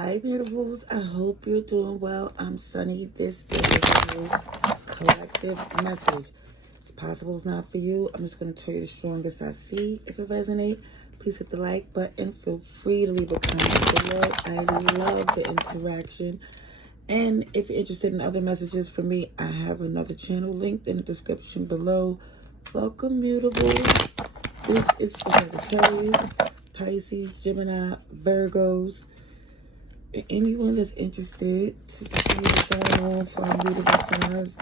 Hi, beautifuls. I hope you're doing well. I'm Sunny. This is a new collective message. It's possible it's not for you. I'm just going to tell you the strongest I see. If it resonates, please hit the like button. Feel free to leave a comment below. I love the interaction. And if you're interested in other messages from me, I have another channel linked in the description below. Welcome, beautifuls. This is for Sagittarius, Pisces, Gemini, Virgos. Anyone that's interested to see what's going on for our beautiful signs,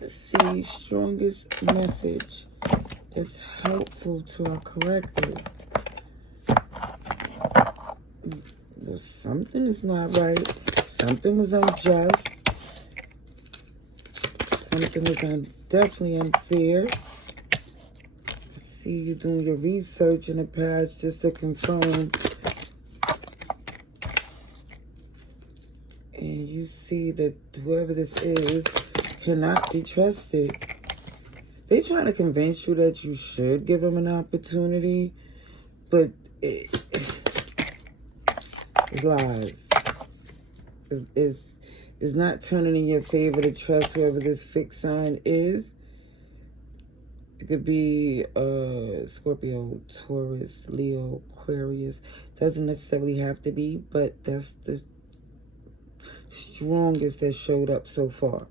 let's see, strongest message that's helpful to our collective. Well, something is not right. Something was unjust. Something was definitely unfair. I see you doing your research in the past just to confirm. And you see that whoever this is cannot be trusted. They're trying to convince you that you should give them an opportunity, but it's lies. It's not turning in your favor to trust whoever this fixed sign is. It could be Scorpio, Taurus, Leo, Aquarius. Doesn't necessarily have to be, but that's the strongest that showed up so far.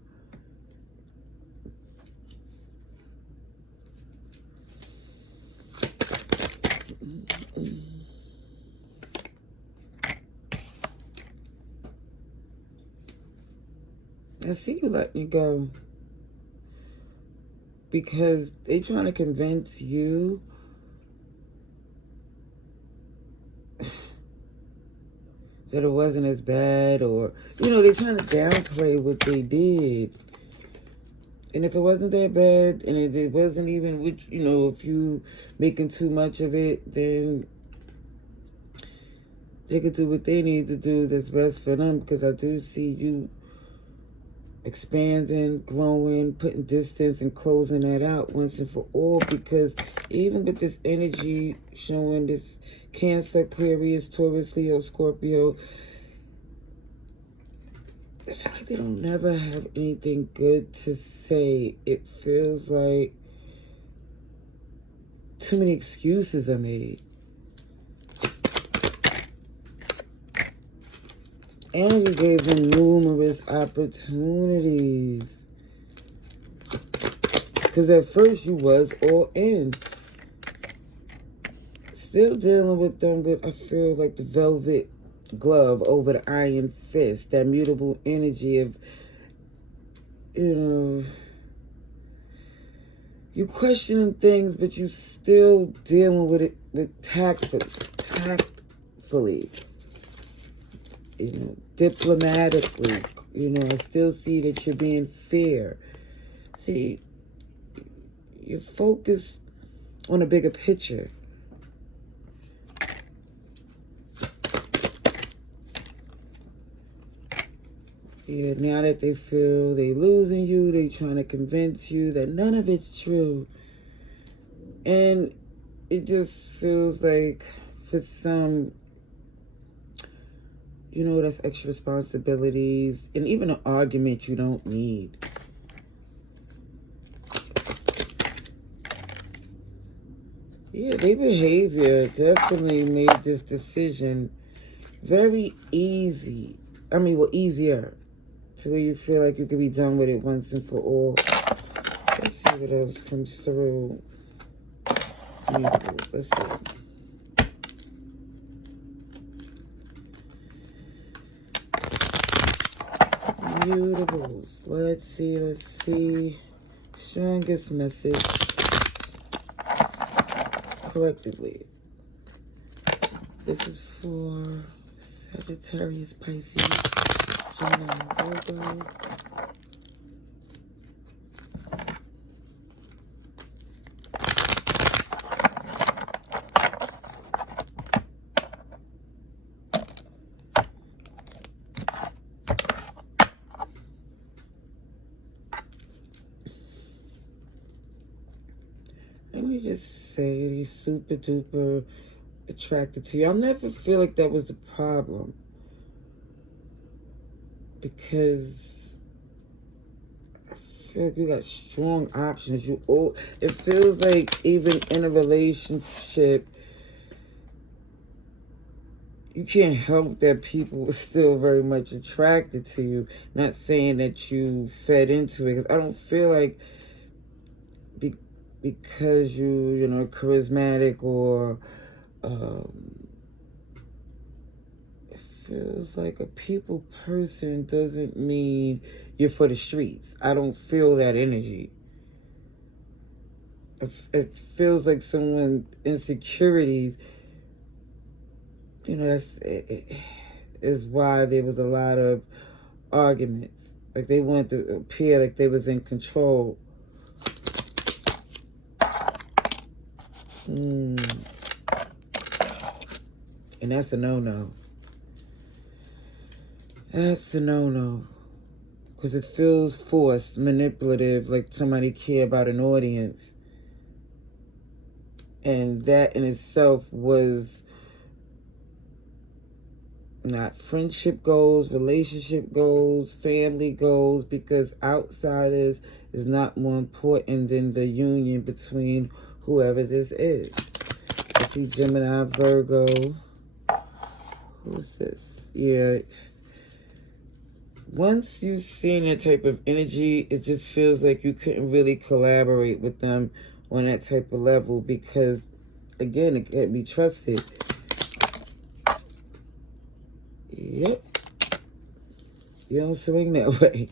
I see you letting it go because they trying to convince you that it wasn't as bad, or, they're trying to downplay what they did. And if it wasn't that bad, and it wasn't even, if you making too much of it, then they could do what they need to do that's best for them, because I do see you expanding, growing, putting distance and closing that out once and for all, because even with this energy showing this Cancer, Aquarius, Taurus, Leo, Scorpio, I feel like they don't never have anything good to say. It feels like too many excuses are made. And you gave them numerous opportunities. Because at first you was all in. Still dealing with them, but I feel like the velvet glove over the iron fist. That mutable energy of, you questioning things, but you still dealing with it with tactfully. Diplomatically, I still see that you're being fair. See, you're focused on a bigger picture. Yeah, now that they feel they losing you, they trying to convince you that none of it's true. And it just feels like for some, that's extra responsibilities, and even an argument you don't need. Yeah, their behavior definitely made this decision very easy. Easier. To where you feel like you could be done with it once and for all. Let's see what else comes through. Let's see. Mutables. Let's see. Strongest message collectively. This is for Sagittarius, Pisces, Gemini, Virgo. Let me just say, he's super duper attracted to you. I'll never feel like that was the problem. because I feel like you got strong options. It feels like even in a relationship, you can't help that people are still very much attracted to you. Not saying that you fed into it, because I don't feel like because you know, charismatic or it feels like a people person doesn't mean you're for the streets. I don't feel that energy. It feels like someone's insecurities, you know, is why there was a lot of arguments. Like they wanted to appear like they was in control. And that's a no-no. That's a no-no. Because it feels forced, manipulative, like somebody care about an audience. And that in itself was not friendship goals, relationship goals, family goals, because outsiders is not more important than the union between whoever this is. I see Gemini, Virgo. Who's this? Yeah. Once you've seen that type of energy, it just feels like you couldn't really collaborate with them on that type of level because, again, it can't be trusted. Yep. You don't swing that way.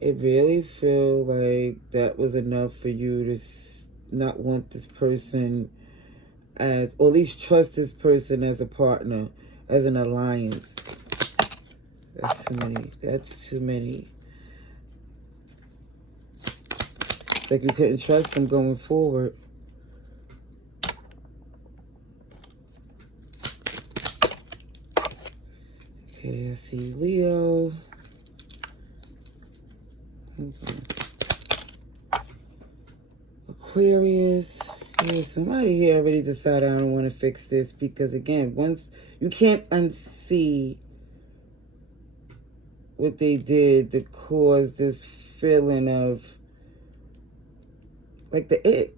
It really feel like that was enough for you to not want this person as, or at least trust this person as a partner, as an alliance. That's too many. That's too many. It's like you couldn't trust them going forward. Okay, I see Leo. Aquarius. Yeah, somebody here already decided I don't want to fix this because, again, once you can't unsee what they did to cause this feeling of like the ick.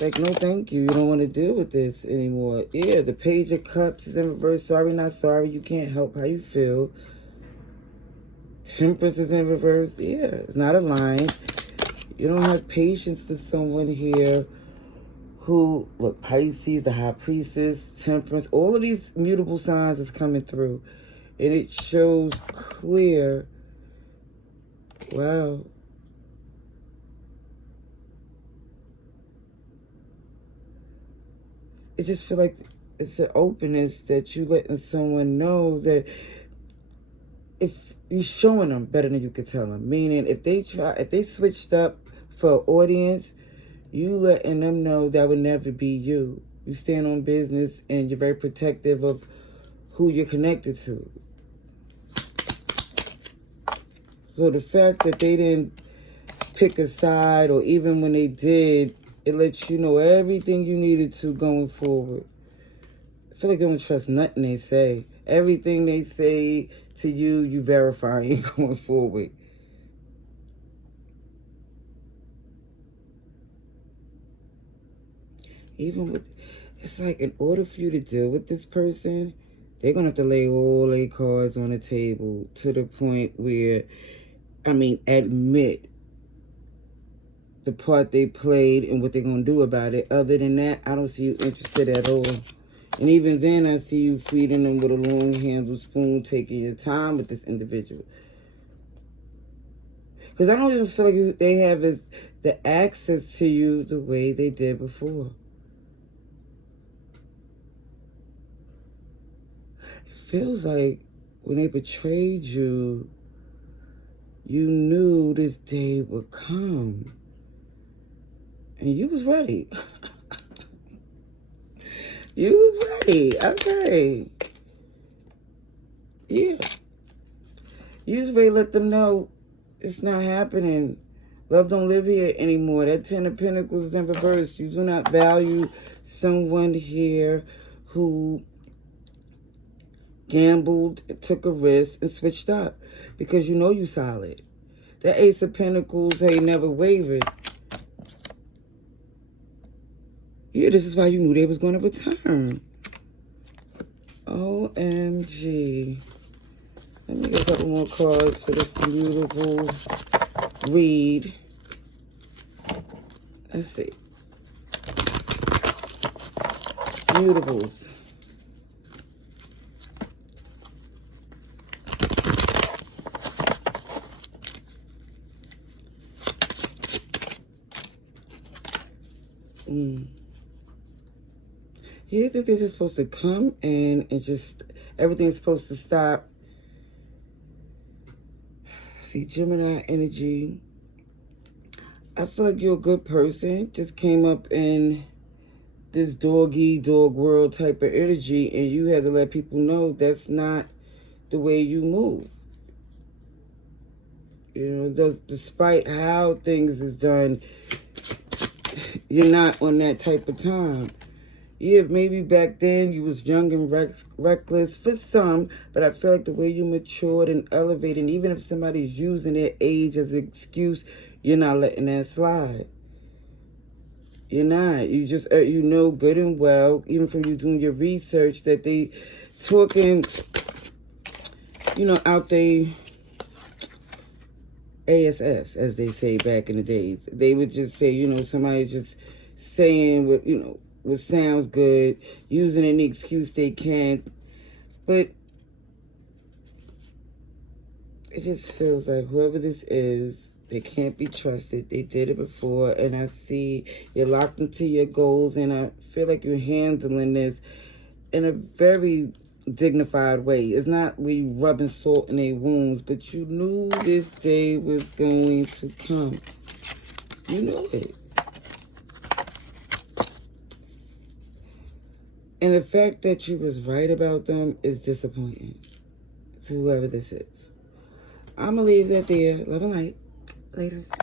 Like, no thank you. You don't want to deal with this anymore. Yeah, the Page of Cups is in reverse. Sorry, not sorry. You can't help how you feel. Temperance is in reverse. Yeah, it's not aligned. You don't have patience for someone here who, look, Pisces, the High Priestess, Temperance, all of these mutable signs is coming through. And it shows clear, wow. It just feel like it's an openness that you letting someone know that if you showing them better than you could tell them. Meaning, if they switched up for audience, you letting them know that would never be you. You stand on business and you're very protective of who you're connected to. So the fact that they didn't pick a side, or even when they did, it lets you know everything you needed to going forward. I feel like you don't trust nothing they say. Everything they say to you, you verifying going forward. Even with, it's like in order for you to deal with this person, they're going to have to lay all their cards on the table to the point where, admit the part they played and what they're going to do about it. Other than that, I don't see you interested at all. And even then, I see you feeding them with a long-handled spoon, taking your time with this individual. Because I don't even feel like they have the access to you the way they did before. It feels like when they betrayed you, you knew this day would come. And you was ready. You was ready. Okay. Yeah. You was ready to let them know it's not happening Love don't live here anymore. That Ten of Pentacles is in reverse. You do not value someone here who gambled, took a risk, and switched up. Because you know you solid. That Ace of Pentacles, hey, never wavered. Yeah, this is why you knew they was going to return. OMG. Let me get a couple more cards for this beautiful read. Let's see. Mutables. You think they're just supposed to come in and just, everything's supposed to stop. See, Gemini energy. I feel like you're a good person. Just came up in this dog world type of energy, and you had to let people know that's not the way you move. You know, despite how things is done, you're not on that type of time. Yeah, maybe back then you was young and reckless for some, but I feel like the way you matured and elevated, even if somebody's using their age as an excuse, you're not letting that slide. You're not. You just, you know good and well, even from you doing your research, that they talking, you know, out they ASS, as they say back in the days. They would just say, you know, somebody just saying what, you know, what sounds good, using any excuse they can. But it just feels like whoever this is, they can't be trusted. They did it before, and I see you're locked into your goals, and I feel like you're handling this in a very dignified way. It's not where you rubbing salt in their wounds, but you knew this day was going to come. You knew it. And the fact that you was right about them is disappointing to whoever this is. I'm going to leave that there. Love and light. Laters.